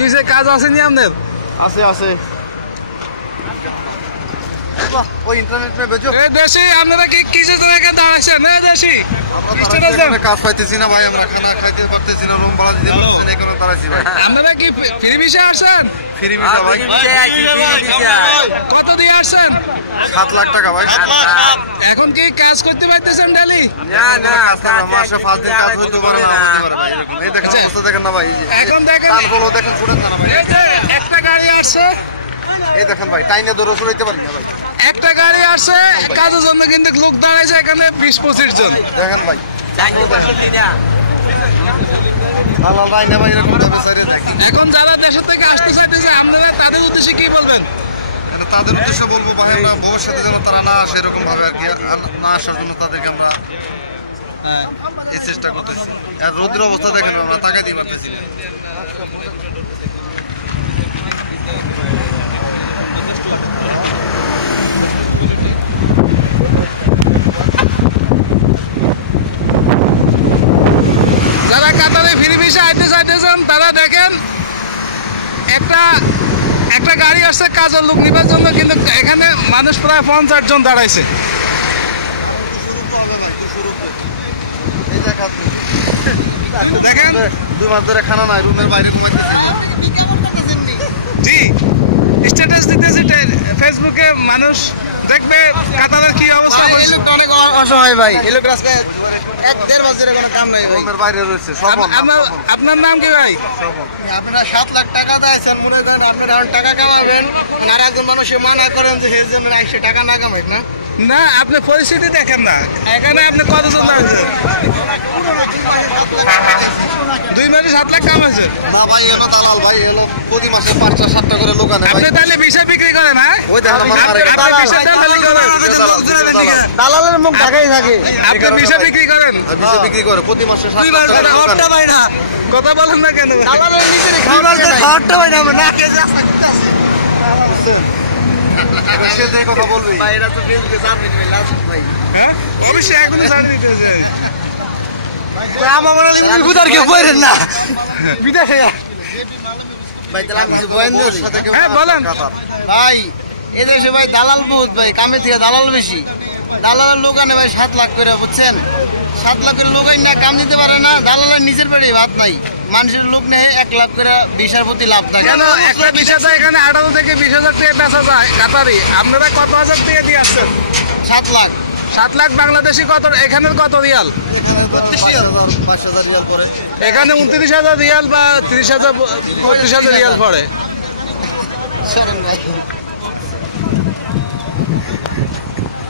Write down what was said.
কি যে কাজ আছে নি আপনার? আছে আছে ওই ইন্টারনেট মে বেচো এ দেশি আপনারা কি কিসের জন্য এখানে দাঁড়াইছেন? না দেশি আমরা কাজ পাইতেছি না ভাই, আমরা খানা খাইতে পারতেছি না, রুম ভাড়া দিতে পারতেছি না, এখানে দাঁড়াইছি ভাই। আপনারা কি ফ্রি ভিসা আসছেন? ফ্রি ভিসা ভাই। কত দিয়ে আসছেন? 7 লাখ টাকা ভাই। এখন কি কাজ করতে পারতেছেন ডেলি? না না, মাসে 5 দিন কাজ হইতে পারে না, হতে পারে ভাই এরকম। এই দেখেন অবস্থা দেখেন না ভাই, এই যে এখন দেখেন কান বলো দেখেন ফুটেন না ভাই। এই যে একটা গাড়ি আসছে, এই দেখেন ভাই টাইনে ধরে চড়াইতে পারি না ভাই। একটা গাড়ি আসছে কাজের জন্য, কিন্তু লোক দাঁড়াইছে এখানে 20-25 জন। দেখেন ভাই লাল ভাই না ভাই এরকম ভাবে সাইরে দেখি। এখন যারা দেশের থেকে আসতে চাইতেছে আপনারা তাদের উদ্দেশ্যে কি বলবেন? তাদের উদ্দেশ্যে বলবো ভাই আমরা ভবিষ্যতে যেন তারা না আসে এরকম ভাবে আর কি, না আসার জন্য তাদেরকে আমরা এই চেষ্টা করতেছি। আর রোদের অবস্থা দেখেন আমরা তাকাই দিতে পারতেছি না। যারা কাতারে ফ্রি ভিসা আইতে চাইতেছেন তারা দেখেন একটা গাড়ি আসছে কাজের লোক নিবার জন্য, কিন্তু এখানে মানুষ প্রায় 50 জন দাঁড়াইছে। দেখেন 2 মাস ধরে খানা নাই, রুমের বাইরে ঘুমাইতেছি। জি স্ট্যাটাস দিতেছি ফেসবুকে, মানুষ দেখবে কাতারের কি অবস্থা। এই লোকটা অনেক অসহায় ভাই, এই লোক রাস্তায় 1-1.5 মাস ধরে কোনো কাম নাই, রুমের বাইরে রয়েছে। আপনার নাম কি ভাই? আপনারা 7 লাখ টাকা দিয়েছেন, মনে করেন আপনারা এখন টাকা কামাবেন, আর একজন মানুষে মানা করেন যে হে জন্য আইসে টাকা না কামাই না। না আপনি পরিস্থিতি দেখেন না, এখানে আপনি কতজন দাঁড়াইছেন? 2 মাসে 7 লাখ কামাইছে না ভাই, এলো দালাল ভাই, এলো প্রতি মাসে 5-7টা করে লোক আনে ভাই। আপনি তাহলে ভিসা বিক্রি করেন? হ্যাঁ ওই দেখেন আমার মারে দালালের মুখ ঢাকাই থাকে। আপনি ভিসা বিক্রি করেন? ভিসা বিক্রি করে প্রতি মাসে 7 লাখ টাকা লোক আনে ভাই না কথা বলেন না কেন? দালালের নিজের খাওয়াটা ভাই না, আমরা না খেয়ে রাস্তা করতে আসি। সে দেখে কথা বলবি ভাই, এটা তো ফেসবুকে জানি ভাই লাস্ট ভাই। হ্যাঁ অবশ্যই এখনো জানি দিতেছে আমার মনে হয় বুদার কেউ বলেন না বিদেশে ভাই দালাল কিছু বলেন না। হ্যাঁ বলেন ভাই এদেশে ভাই দালাল বহুত ভাই, কামে থেকে দালাল বেশি। দালালের লোক আনে ভাই 7 লাখ করে, বুঝছেন? 7 লাখের লোক না কাম দিতে পারে না, দালালের নিজের পেটে ভাত নাই। মানুষের লোক নেই 1 লাখ করে ভিসার প্রতি লাভ থাকে। কেন একটা ভিসা তো এখানে 18 থেকে 20,000 টাকা বেচা যায় কাতারি, আপনারা কত হাজার টাকা দিয়ে আসছেন? 7 লাখ। 7 লাখ বাংলাদেশি কত? এখানের কত রিয়াল? 5,000 রিয়াল পরে। এখানে 29,000 রিয়াল বা 30,000 35,000 রিয়াল পড়ে। সরেন ভাই।